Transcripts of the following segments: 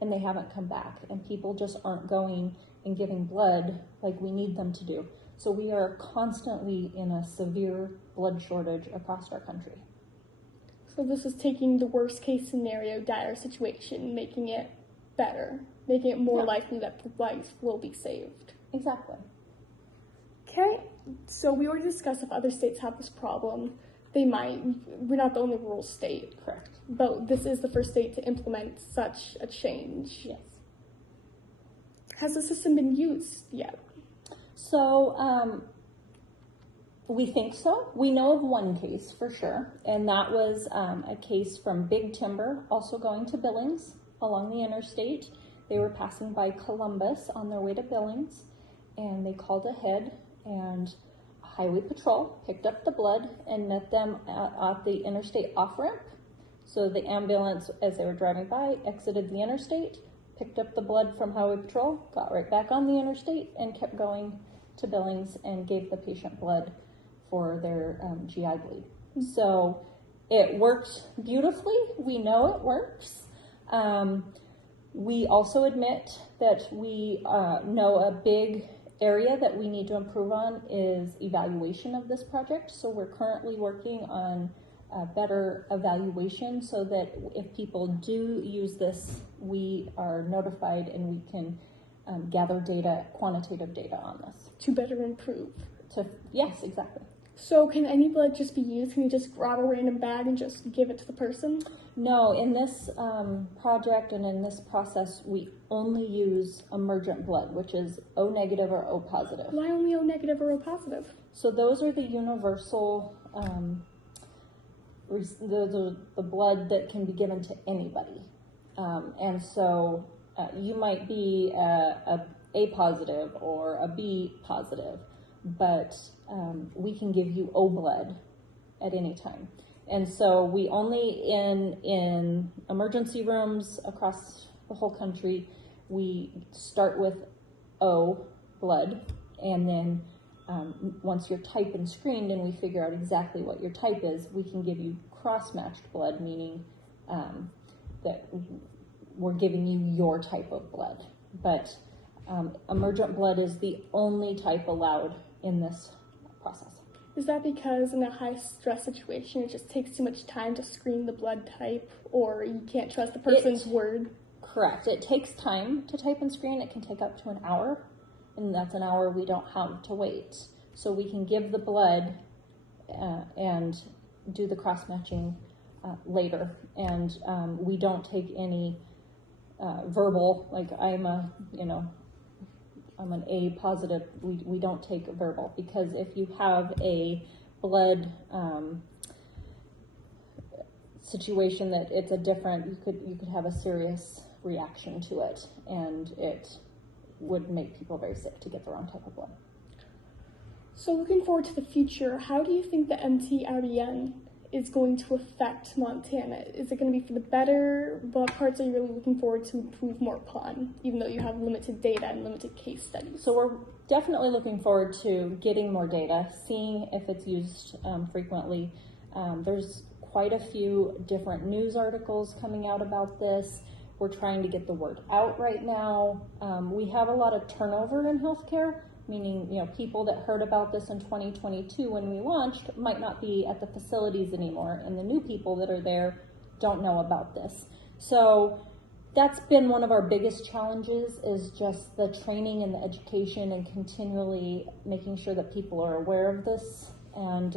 and they haven't come back, and people just aren't going and giving blood like we need them to do. So we are constantly in a severe blood shortage across our country. So this is taking the worst case scenario, dire situation, making it better, making it more likely that the lives will be saved. Exactly. Okay, so we already discussed if other states have this problem. We're not the only rural state. Correct. But this is the first state to implement such a change. Yes. Has the system been used yet? So we think so. We know of one case for sure, and that was a case from Big Timber, also going to Billings along the interstate. They were passing by Columbus on their way to Billings, and they called ahead, and Highway Patrol picked up the blood and met them at the interstate off-ramp. So the ambulance, as they were driving by, exited the interstate, picked up the blood from Highway Patrol, got right back on the interstate, and kept going to Billings and gave the patient blood for their GI bleed. So it worked beautifully. We know it works. We also admit that we know a big area that we need to improve on is evaluation of this project. So we're currently working on better evaluation so that if people do use this, we are notified and we can gather data, quantitative data on this. To better improve. Yes, exactly. So can any blood just be used? Can you just grab a random bag and just give it to the person? No, in this project and in this process, we only use emergent blood, which is O negative or O positive. Why only O negative or O positive? So those are the universal, the blood that can be given to anybody. And so you might be a positive or a B positive, but we can give you O blood at any time. And so we only in emergency rooms across the whole country, we start with O blood, and then once you're type and screened and we figure out exactly what your type is, we can give you cross-matched blood, meaning that we're giving you your type of blood. But emergent blood is the only type allowed in this process. Is that because in a high-stress situation, it just takes too much time to screen the blood type, or you can't trust the person's word? Correct. It takes time to type and screen. It can take up to an hour, and that's an hour we don't have to wait. So we can give the blood and do the cross-matching later, and we don't take any verbal, like I'm an A positive, we don't take verbal, because if you have a blood situation that it's a different, you could have a serious reaction to it, and it would make people very sick to get the wrong type of blood. So looking forward to the future, how do you think the MT-IBN is going to affect Montana? Is it going to be for the better? What parts are you really looking forward to improve more upon, even though you have limited data and limited case studies? So we're definitely looking forward to getting more data, seeing if it's used frequently. There's quite a few different news articles coming out about this. We're trying to get the word out right now. We have a lot of turnover in healthcare, meaning people that heard about this in 2022 when we launched might not be at the facilities anymore, and the new people that are there don't know about this. So that's been one of our biggest challenges, is just the training and the education and continually making sure that people are aware of this, and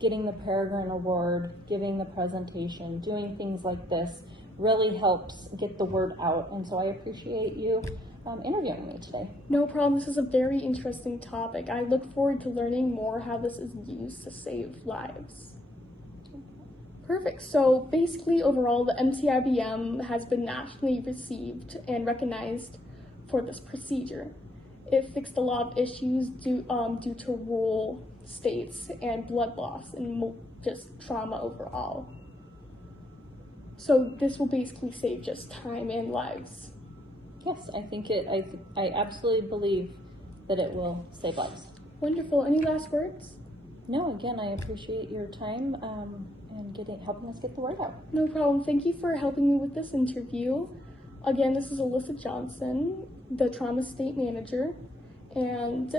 getting the Peregrine Award, giving the presentation, doing things like this really helps get the word out. And so I appreciate you interviewing me today. No problem. This is a very interesting topic. I look forward to learning more how this is used to save lives. Perfect. So basically, overall, the MT-IBN has been nationally received and recognized for this procedure. It fixed a lot of issues due to rural states and blood loss and just trauma overall. So this will basically save just time and lives. Yes, I think I absolutely believe that it will save lives. Wonderful. Any last words? No, again, I appreciate your time and helping us get the word out. No problem. Thank you for helping me with this interview. Again, this is Alyssa Johnson, the Trauma State Manager, and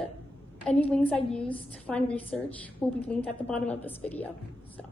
any links I use to find research will be linked at the bottom of this video. So.